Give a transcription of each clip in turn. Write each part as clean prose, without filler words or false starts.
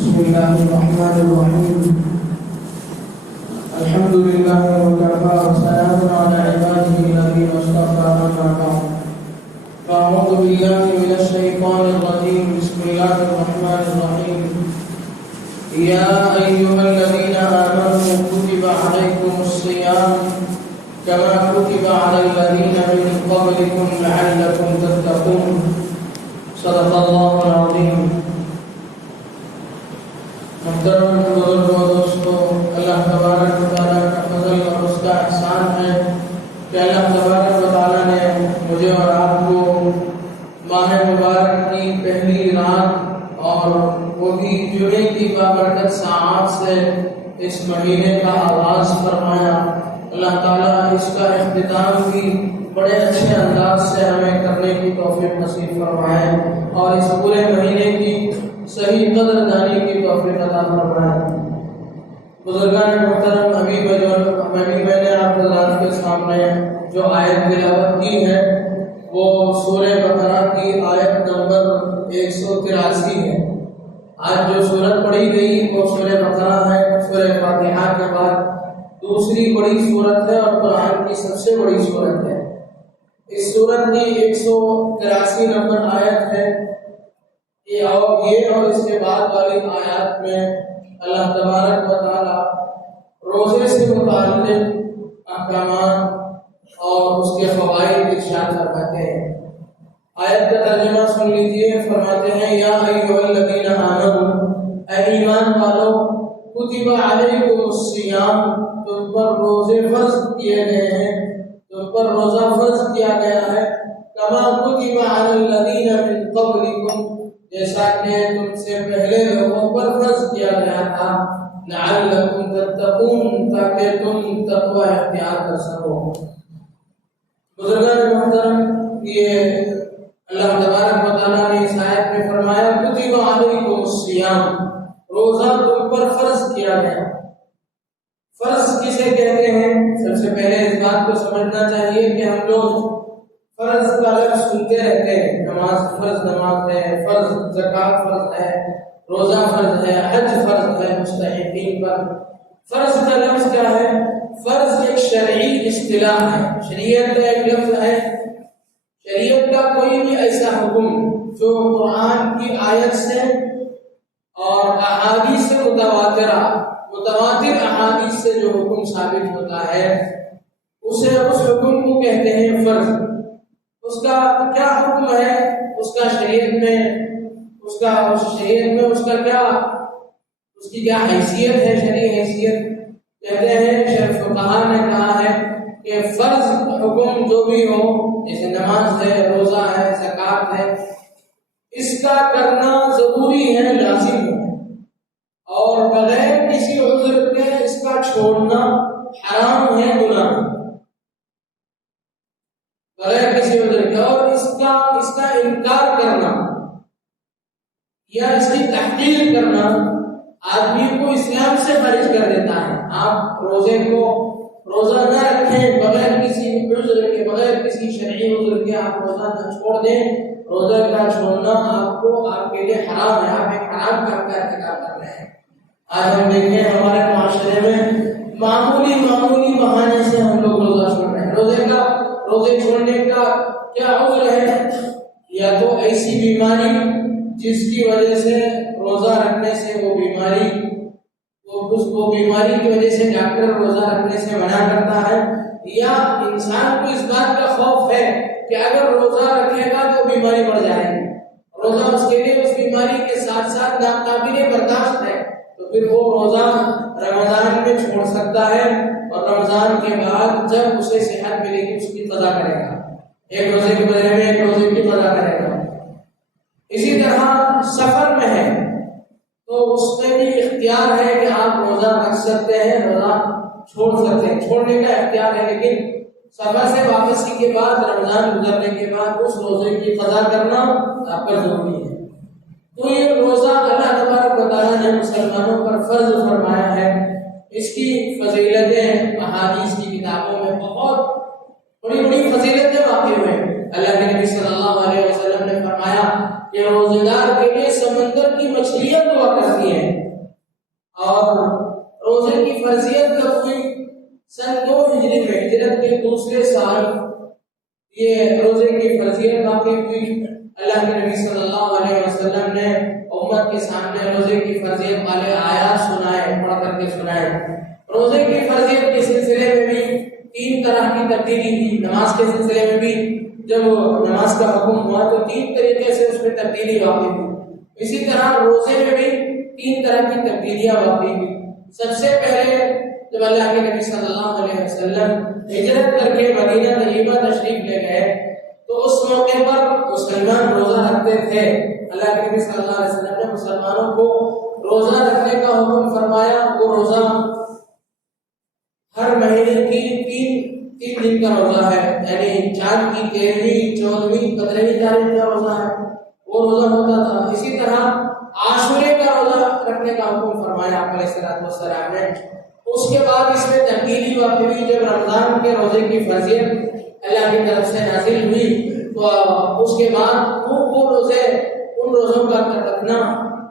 بسم الله الرحمن الرحيم. الحمد لله وكفى وسلام على عباده الذين اصطفى أما بعد. فأعوذ بالله من الشيطان الرجيم. بسم الله الرحمن الرحيم. يا أيها الذين آمنوا كتب عليكم الصيام كما كتب على الذين من قبلكم لعلكم تتقون. صدق الله العظيم. محترم بزرگ و دوستو، اللہ تبارک و تعالیٰ کا فضل اور اس کا احسان ہے کہ اللہ تبارک و تعالیٰ نے مجھے اور آپ کو ماہ مبارک کی پہلی رات اور وہ بھی جمعے کی بابرکت ساعات سے اس مہینے کا آغاز فرمایا۔ اللہ تعالیٰ اس کا اختتام بھی بڑے اچھے انداز سے ہمیں کرنے کی توفیق نصیب فرمائے اور اس پورے مہینے کی صحیح قدر دانی کی توفیق عطا فرمائے۔ بزرگان محترم، ابھی میں نے آپ حضرات کے سامنے جو آیت تلاوت کی ہے وہ سورہ بقرہ کی آیت نمبر 183 ہے۔ آج جو سورت پڑھی گئی وہ سورہ بقرہ ہے۔ سورہ فاتحہ کے بعد دوسری بڑی سورت ہے اور قرآن کی سب سے بڑی سورت ہے۔ اس سورت کی 183 نمبر آیت ہے۔ اور اس کے بعد والی آیات میں اللہ تبارک و تعالی روزے سے متعلق احکامات اور اس کے فوائد ارشاد فرماتے ہیں۔ آیت کا ترجمہ سن لیجیے۔ فرماتے ہیں یا ایھا الذین آمنوا، اے ایمان والو، کتب علیکم الصیام، تم پر روزے فرض کیے گئے ہیں، تم پر روزہ فرض کیا گیا ہے، کما کتب علی الذین من قبلکم، جیسا کہ تم سے پہلے لوگوں پر فرض کیا گیا تھا، لعلکم تتقون، تاکہ تم تقوی اختیار کر سکو۔ بزرگان محترم، یہ اللہ تبارک و تعالیٰ نے اس آیت میں فرمایا کتب علیکم الصیام، روزہ تم پر فرض کیا گیا۔ فرض کسے کہتے ہیں؟ سب سے پہلے اس بات کو سمجھنا چاہیے کہ ہم لوگ فرض کا لفظ سنتے رہتے ہیں، نماز فرض نماز ہے، فرض زکوٰۃ فرض ہے، روزہ فرض ہے، حج فرض ہے مستحقین پر۔ فرض کا لفظ کیا ہے؟ فرض ایک شرعی اصطلاح ہے، شریعت کا ایک لفظ ہے۔ شریعت کا کوئی بھی ایسا حکم جو قرآن کی آیت سے اور احادیث متواتر احادیث سے جو حکم ثابت ہوتا ہے اس حکم کو کہتے ہیں فرض۔ اس کا کیا حکم ہے؟ اس کا شریعت میں اس کی کیا حیثیت ہے؟ شرعی حیثیت کہتے ہیں فقہاء نے کہا ہے کہ فرض حکم جو بھی ہو، جیسے نماز ہے، روزہ ہے، زکوٰۃ ہے، اس کا کرنا ضروری ہے، لازم ہے، اور بغیر کسی عذر کے اس کا چھوڑنا حرام ہے، گناہ ہے، بغیر کسی عذر کے۔ اور اس کا انکار کرنا یا اس کی تحقیر کرنا آدمی کو اسلام سے خارج کر دیتا ہے۔ آپ روزہ نہ رکھیں بغیر کسی عذر کے، بغیر کسی شرعی عذر کے آپ روزہ نہ چھوڑ دیں، روزہ کا چھوڑنا آپ کے لیے حرام ہے، آپ ایک حرام کام کا ارتکاب کر رہے ہیں۔ آج ہم دیکھیں ہمارے معاشرے میں معمولی بہانے سے ہم لوگ روزہ چھوڑ رہے ہیں۔ روزے چھوڑنے کا کیا عذر ہے؟ یا تو ایسی بیماری جس کی وجہ سے روزہ رکھنے سے وہ بیماری کی وجہ سے ڈاکٹر روزہ رکھنے سے منع کرتا ہے، یا انسان کو اس بات کا خوف ہے کہ اگر روزہ رکھے گا تو بیماری بڑھ جائے گی، روزہ اس کے لیے اس بیماری کے ساتھ ساتھ ناقابل برداشت ہے، تو پھر وہ روزہ رمضان میں چھوڑ سکتا ہے اور رمضان کے بعد جب اسے صحت ملے گی اس کی قضا کرے گا، ایک روزے کے بدلے میں ایک روزے کی قضا کرے گا۔ اسی طرح سفر میں ہے تو اس میں بھی اختیار ہے کہ آپ روزہ رکھ سکتے ہیں، روزہ چھوڑ سکتے ہیں، چھوڑنے کا اختیار ہے، لیکن سفر سے واپسی کے بعد، رمضان گزرنے کے بعد اس روزے کی قضا کرنا آپ پر ضروری ہے۔ تو یہ روزہ اللہ تبارک و تعالیٰ نے مسلمانوں پر فرض فرمایا ہے۔ اس کی فضیلتیں احادیث کی کتابوں میں بہت بڑی فضیلتیں واقع ہوئے۔ اللہ کے نبی صلی اللہ علیہ وسلم نے فرمایا کہ روزے دار کے لیے سمندر کی مچھلیاں دعا کرتی ہیں، اور روزے کی فرضیت کب ہوئی؟ سن 2 ہجری میں، ہجرت کے دوسرے سال یہ روزے کی فرضیت واقع ہوئی۔ اللہ کے نبی صلی اللہ علیہ وسلم نے امت کے سامنے روزے کی فرضیت والے آیات سنائے، پڑھ کر کے سنائے۔ روزے کی فرضیت کے سلسلے میں بھی 3 طرح کی تبدیلی ہوئی۔ نماز کے سلسلے میں بھی جب نماز کا حکم ہوا تو 3 طریقے سے اس میں تبدیلی واقع ہوئی۔ اسی طرح روزے میں بھی 3 طرح کی تبدیلیاں واقع ہوئی۔ سب سے پہلے جب اللہ کے نبی صلی اللہ علیہ وسلم ہجرت کر کے مدینہ طیبہ تشریف لے گئے تو اس موقع پر مسلمان روزہ رکھتے تھے۔ اللہ کے نبی صلی اللہ علیہ وسلم نے مسلمانوں کو روزہ رکھنے کا حکم فرمایا۔ وہ روزہ ہر مہینے کی 3 دن کا روزہ ہے، یعنی چاند کی 13ویں، 14ویں، 15ویں تاریخ کا روزہ ہے، وہ روزہ ہوتا تھا۔ اسی طرح عاشورے کا روزہ رکھنے کا حکم فرمایا آپ علیہ السلام نے۔ اس کے بعد اس میں تبدیلی واقع ہوئی جب رمضان کے روزے کی فرضیت اللہ کی طرف سے نازل ہوئی تو اس کے بعد وہ روزے، ان روزوں کا رکھنا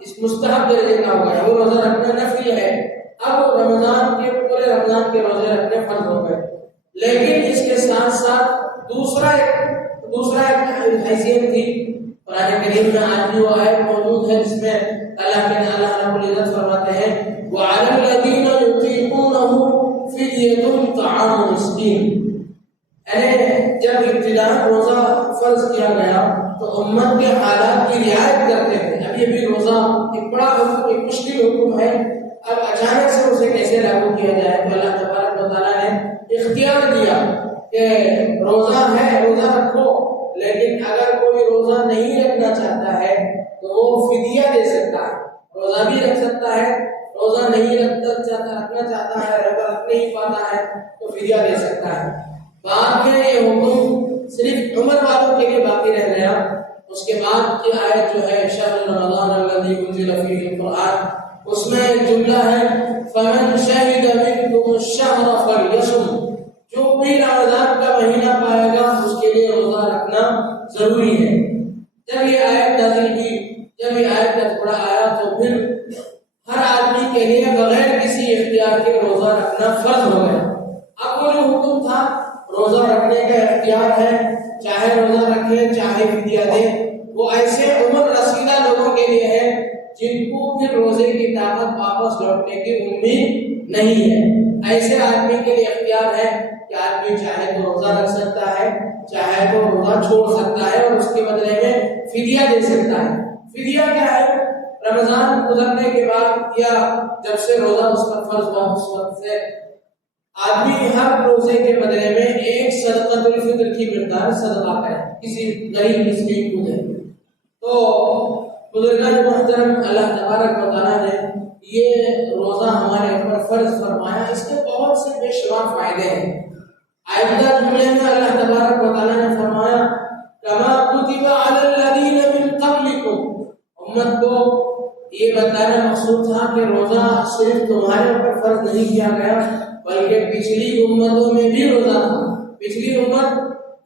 اس مستحب درجے کا ہو گیا، وہ روزہ رکھنا نفل ہے۔ اب رمضان کے پورے رمضان کے روزے رکھنے فرض ہو گئے، لیکن اس کے ساتھ ساتھ دوسرا ایک حیثیت تھی۔ قرآن کریم میں آج بھی وہ آیت موجود ہے جس میں اللہ رب العزت فرماتے ہیں وَعَلَى الَّذِينَ يُطِيقُونَهُ فِدْيَةٌ طَعَامُ مِسْكِينٍ۔ جب ابتداء روزہ فرض کیا گیا تو امت کے حالات کی رعایت کرتے تھے۔ اب یہ بھی روزہ ایک بڑا حکم، ایک مشکل حکم ہے، اب اچانک سے اسے کیسے لاگو کیا جائے؟ تو اللہ تبارک و تعالیٰ نے اختیار دیا کہ روزہ ہے، روزہ رکھو، لیکن اگر کوئی روزہ نہیں رکھنا چاہتا ہے تو وہ فدیہ دے سکتا ہے۔ روزہ بھی رکھ سکتا ہے، روزہ نہیں رکھنا چاہتا ہے، رکھ نہیں پاتا ہے تو فدیہ دے سکتا ہے۔ بعد میں یہ حکم صرف عمر والوں کے لیے باقی رہ گیا۔ اس کے بعد کی آیت جو ہے شہر رمضان الذی انزل فیہ القرآن، اس میں ایک جملہ ہے فَمَنْ شَهِدَ مِنْكُمُ الشَّهْرَ فَلْيَصُمْ، جو بھی رمضان کا مہینہ پائے گا اس کے لیے روزہ رکھنا ضروری ہے۔ جب یہ آیت نازل ہوئی، جب یہ آیت کا ٹکڑا آیا تو پھر ہر آدمی کے لیے بغیر کسی اختیار کے روزہ رکھنا فرض ہو گیا۔ اب وہ جو حکم تھا روزہ رکھنے کا اختیار ہے، چاہے روزہ رکھے چاہے فدیہ دے، وہ ایسے عمر رسیدہ لوگوں کے لیے ہے جن کو پھر روزے کی طاقت واپس لوٹنے کی امید نہیں ہے۔ ایسے آدمی کے لیے اختیار ہے کہ آدمی چاہے تو روزہ رکھ سکتا ہے، چاہے تو روزہ چھوڑ سکتا ہے اور اس کے بدلے میں فدیہ دے سکتا ہے۔ فدیہ کیا ہے؟ رمضان گزرنے کے بعد یا جب سے روزہ اس پر فرض ہوا اس وقت سے آدمی ہر روزے کے بدلے میں ایک صدقۃ الفطر کی مقدار صدقہ کرے، کسی غریب مسکین کو دے۔ تو بزرگان محترم، اللہ تبارک و تعالیٰ نے یہ روزہ ہمارے اوپر فرض فرمایا، اس کے بہت سے بے شمار فائدے ہیں۔ آئندہ جملے میں اللہ تبارک و تعالیٰ نے فرمایا کما کتب علی الذین من قبلکم، امت کو یہ بتانا مقصود تھا کہ روزہ صرف تمہارے اوپر فرض نہیں کیا گیا بلکہ پچھلی امتوں میں بھی روزہ تھا۔ پچھلی امت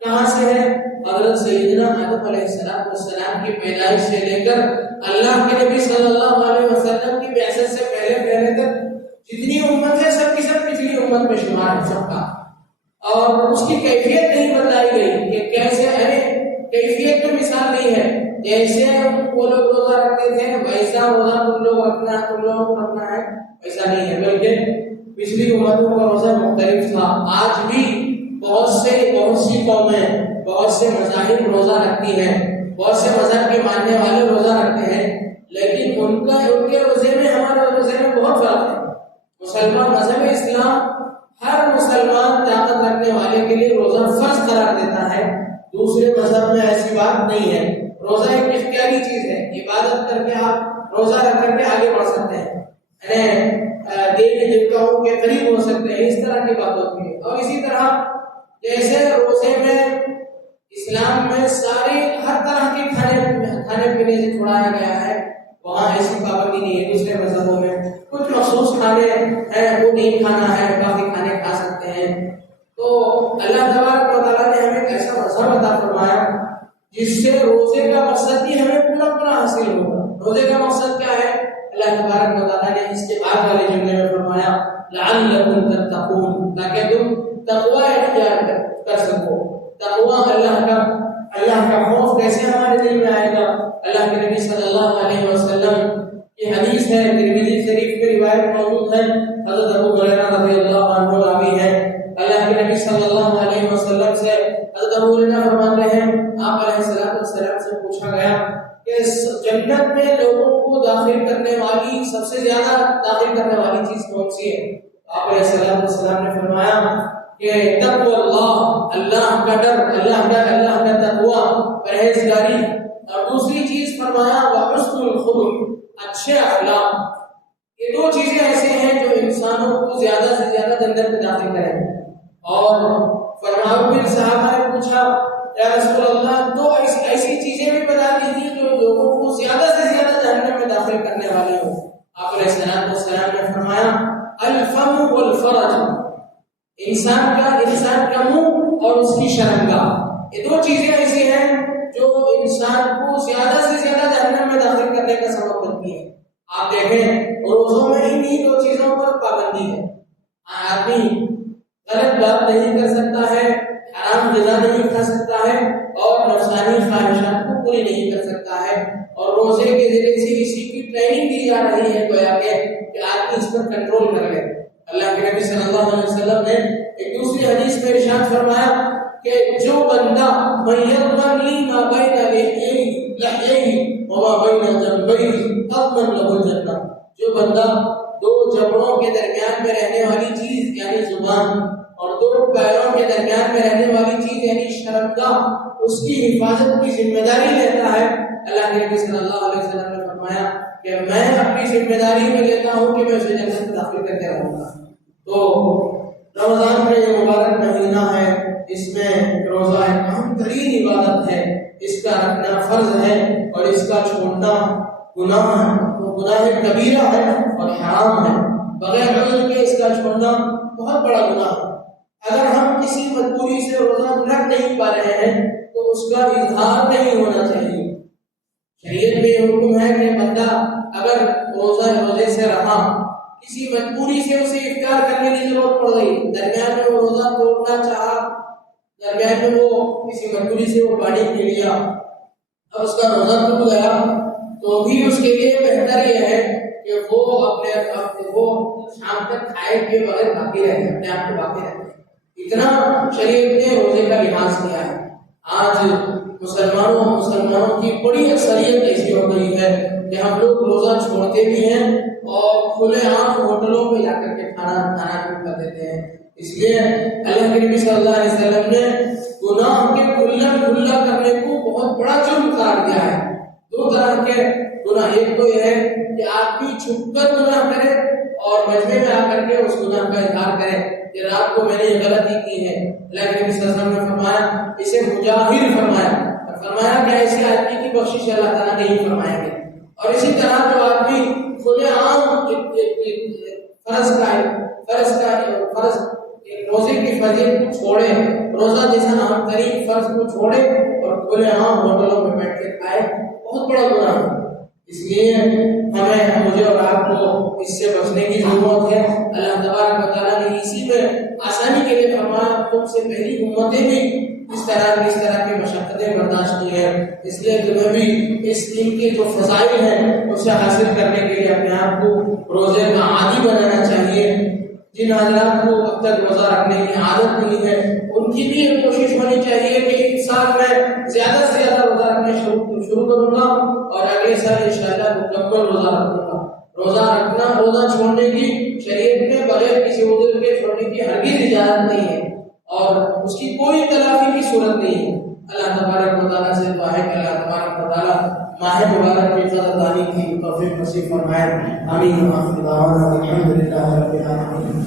کہاں سے ہے؟ حضرت سیدنا آدم علیہ السلام کی پیدائش سے لے کر اللہ کے نبی صلی اللہ علیہ وسلم کی بعثت سے پہلے تک جتنی امت ہے سب کی سب پچھلی امت میں شمار ہے سب کا، اور اس کی کیفیت نہیں بتائی گئی کہ کیسے، کیفیت میں مثال نہیں ہے جیسے وہ لوگ روزہ رکھتے تھے ویسا روزہ تم لوگوں کو رکھنا ہے، ایسا نہیں ہے، بلکہ پچھلی امتوں کا روزہ مختلف تھا۔ آج بھی بہت سی قومیں، بہت سے مذاہب روزہ رکھتی ہیں، بہت سے مذہب کے ماننے والے روزہ رکھتے ہیں، لیکن ان کے روزے میں ہمارے روزے میں بہت فرق ہے۔ مسلمان مذہب اسلام ہر مسلمان طاقت رکھنے والے کے لیے روزہ فرض قرار دیتا ہے، دوسرے مذہب میں ایسی بات نہیں ہے۔ روزہ ایک اختیاری چیز ہے، عبادت کر کے آپ روزہ رکھ کر کے آگے بڑھ سکتے ہیں، دیوی دیوتاؤں کے قریب ہو سکتے ہیں، اس طرح کی بات ہوتی ہے۔ اور اسی طرح جیسے روزے میں اسلام میں ہر طرح کے کھانے پینے سے چھڑایا گیا ہے، وہاں ایسی پابندی نہیں ہے۔ دوسرے مذہبوں میں کچھ مخصوص کھانے ہیں وہ نہیں کھانا ہے، باقی کھانے کھا سکتے ہیں۔ تو اللہ تبارک و تعالیٰ نے ہمیں ایسا مذہب عطا فرمایا جس سے روزے کا مقصد بھی ہمیں پورا حاصل ہوگا۔ روزے کا مقصد کیا ہے؟ اللہ اللہ تبارک و تعالیٰ نے اس کے بعد والے جملے میں فرمایا لعلکم تتقون، تاکہ تم تقوی اختیار کر سکو۔ تقوی اللہ کا خوف کیسے ہمارے دل میں آئے گا؟ اللہ کے نبی صلی اللہ علیہ وسلم کی حدیث ہے، ترمذی شریف کی روایت موجود ہے، حضرت ابو ہریرہ رضی اللہ عنہ راوی ہے۔ اللہ کے نبی صلی اللہ علیہ وسلم سے حضرت ابو ہریرہ فرماتے ہیں آپ علیہ السلام سے پوچھا گیا کہ جنت میں لوگوں کو داخل کرنے والی سب سے زیادہ داخل کرنے والی چیز کون سی ہے؟ آپ علیہ السلام نے فرمایا کہ تقوی اللہ، اللہ کا ڈر، اللہ کا تقوی، پرہیزگاری، اور دوسری چیز فرمایا وحسن الخلق، اچھے اخلاق۔ یہ دو چیزیں ایسے ہیں جو انسانوں کو زیادہ سے زیادہ جنت میں داخل کریں۔ اور فرمایا پھر صحابہ نے پوچھا یا رسول اللہ تو ایسی چیزیں بھی بتا دیجیے جو لوگوں کو زیادہ سے زیادہ جہنم میں داخل کرنے والی ہو۔ آپ علیہ السلام نے فرمایا الفم والفرج، انسان کا منہ اور اس کی شرمگاہ، یہ دو چیزیں ایسی ہیں جو انسان کو زیادہ سے زیادہ جہنم میں داخل کرنے کا سبب بنتی ہے۔ آپ دیکھیں روزوں میں انہی دو چیزوں پر پابندی ہے۔ آدمی غلط بات نہیں کر سکتا ہے، حرام غذا نہیں کھا سکتا ہے، اور نفسانی خواہشات کو پوری نہیں کر سکتا ہے، اور روزے کے ذریعے سے اسی کی ٹریننگ دی جا رہی ہے گویا کہ آدمی اس پر کنٹرول کر لے۔ اللہ کے نبی صلی اللہ علیہ وسلم نے ایک دوسری حدیث میں ارشاد فرمایا کہ جو بندہ میرغلی ما بین لحیہ وما بین جنبیہ اضمن لہ الجنہ، جو بندہ دو جبڑوں کے درمیان میں رہنے والی چیز یعنی زبان اور دو پیروں کے درمیان میں رہنے والی چیز یعنی شرمگاہ، اس کی حفاظت کی ذمہ داری لیتا ہے، اللہ کے نبی صلی اللہ علیہ وسلم نے فرمایا کہ میں اپنی ذمہ داری میں لیتا ہوں کہ میں اسے جنت میں داخل کر کے رہوں گا۔ تو رمضان کا یہ مبارک مہینہ ہے، اس میں روزہ ایک اہم ترین عبادت ہے، اس کا رکھنا فرض ہے اور اس کا چھوڑنا گناہ ہے، وہ گناہ کبیرہ ہے اور حرام ہے۔ بغیر عذر کے اس کا چھوڑنا بہت بڑا گناہ ہے۔ اگر ہم کسی مجبوری سے روزہ رکھ نہیں پا رہے ہیں تو اس کا اظہار نہیں ہونا چاہیے۔ شریعت میں یہ حکم ہے کہ بندہ اگر روزے سے رہا، کسی مجبوری سے اسے افطار کرنے کی ضرورت پڑ گئی، درمیان میں وہ روزہ توڑنا چاہا، درمیان میں وہ کسی مجبوری سے وہ پانی پی لیا، اب اس کا روزہ ٹوٹ گیا، تو بھی اس کے لیے بہتر یہ ہے کہ وہ شام تک کھائے پیے بغیر باقی رہے، اپنے آپ کو باقی رہے۔ اتنا شریعت نے روزے کا لحاظ کیا ہے۔ آج مسلمانوں کی بڑی اکثریت ایسی ہو گئی ہے کہ ہم لوگ روزہ چھوڑتے بھی ہیں اور کھلے عام ہوٹلوں میں جا کر کے کھانا کر دیتے ہیں۔ اس لیے اللہ کے نبی صلی اللہ علیہ وسلم نے گناہ کے کھلا کرنے کو بہت بڑا جرم قرار دیا ہے۔ دو طرح کے گناہ، ایک تو یہ ہے کہ آدمی چھپ کر گناہ کرے اور مجمع میں آ کر کے اس گناہ کا اظہار کرے کہ رات کو میں نے یہ غلطی کی ہے۔ اللہ کے نبی صلی اللہ علیہ وسلم نے فرمایا اسے مجاہر فرمایا کہ ایسے آدمی کی بخشش اللہ تعالیٰ نہیں فرمائیں گے۔ اور اسی طرح جو آدمی کھلے عام فرض روزے کی فضیلت کو چھوڑے، روزہ جیسا اہم ترین فرض کو چھوڑے اور کھلے عام ہوٹلوں میں بیٹھ کے کھائے، بہت بڑا گناہ ہے۔ اس لیے مجھے اور آپ کو اس سے بچنے کی ضرورت ہے۔ اللہ تبارک و تعالیٰ نے اسی میں آسانی کے لیے فرمایا تم سے پہلی امتیں بھی اس طرح کی مشقتیں برداشت کی ہیں، اس لیے تمہیں بھی اس دین کے جو فضائل ہیں اسے حاصل کرنے کے لیے اپنے آپ کو روزے کا عادی بنانا چاہیے۔ جن حضرات کو اب تک روزہ رکھنے کی عادت نہیں ہے ان کی بھی یہ کوشش ہونی چاہیے کہ اس سال میں زیادہ سے زیادہ روزہ رکھنے شروع کروں گا اور اگلے سال انشاءاللہ مکمل روزہ رکھوں گا۔ روزہ چھوڑنے کی شریعت میں بغیر کسی عذر کے چھوڑنے کی ہرگز اجازت نہیں ہے اور اس کی کوئی تلافی کی صورت نہیں ہے۔ اللہ تبارک و تعالیٰ سے دعا ہے کہ اللہ تبارک و تعالیٰ ماہ مبارک کی قدردانی کی توفیق نصیب فرمائے۔ آمین۔ الحمد للہ رب العالمین۔